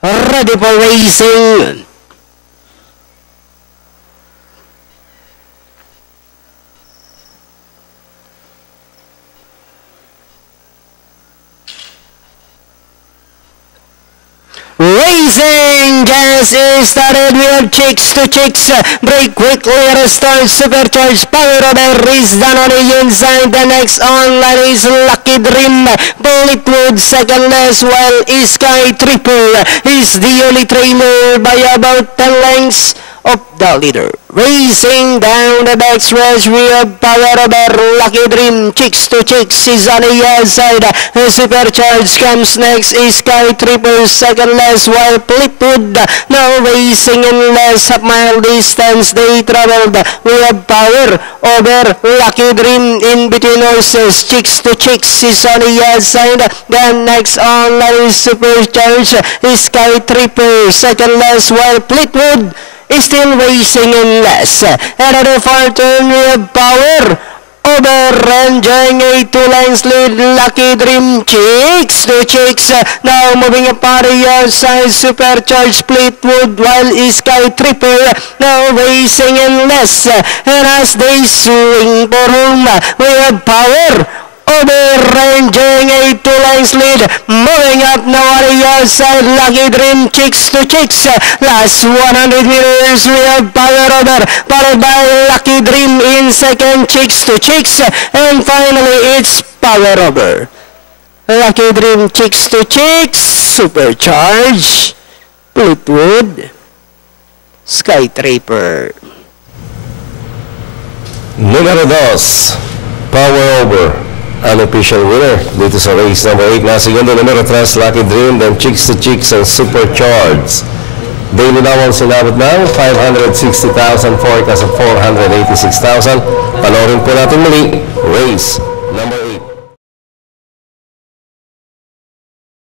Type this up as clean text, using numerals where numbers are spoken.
Ready for racing. Racing just started. We have chicks to chicks. Break quickly. Restart. Supercharged power over is done on the inside. The next online is Lucky Dream. Bulletwood secondless, while Sky Triple is the only trainer by about 10 lengths of the leader. Racing down the backstretch, we have power over Lucky Dream. Chicks to chicks is on the outside. Supercharged comes next. Sky Triple secondless, while Bulletwood now racing in less half-mile distance. They traveled. We have power over Lucky Dream in between horses. Chicks to chicks is on the outside. Then next on is Supercharged. Sky Triple secondless, while Bulletwood is still racing in less. And at the far turn, we have power over enjoying a 2 lengths lead. Lucky Dream. Chicks to chicks now moving up on the outside. Supercharged Bulletwood, while Sky Triple now racing in less. And as they swing for home, we have power over enjoying a 2 lengths lead. Moving up now on the outside, Lucky Dream. Chicks to chicks. Last 100 meters, we have power over, followed by Lucky Dream in second. Chicks to chicks. And finally, it's power over. Lucky Dream, chicks to chicks. Supercharged Bulletwood, Sky Triple. Número 2, power over. Unofficial winner dito sa race number 8 na segundo numero 3, Lucky Dream, then Chicks to Chicks and Supercharged. Daily na ang sinabot ng 560,000, forecast of 486,000. Panoorin po natin muli, race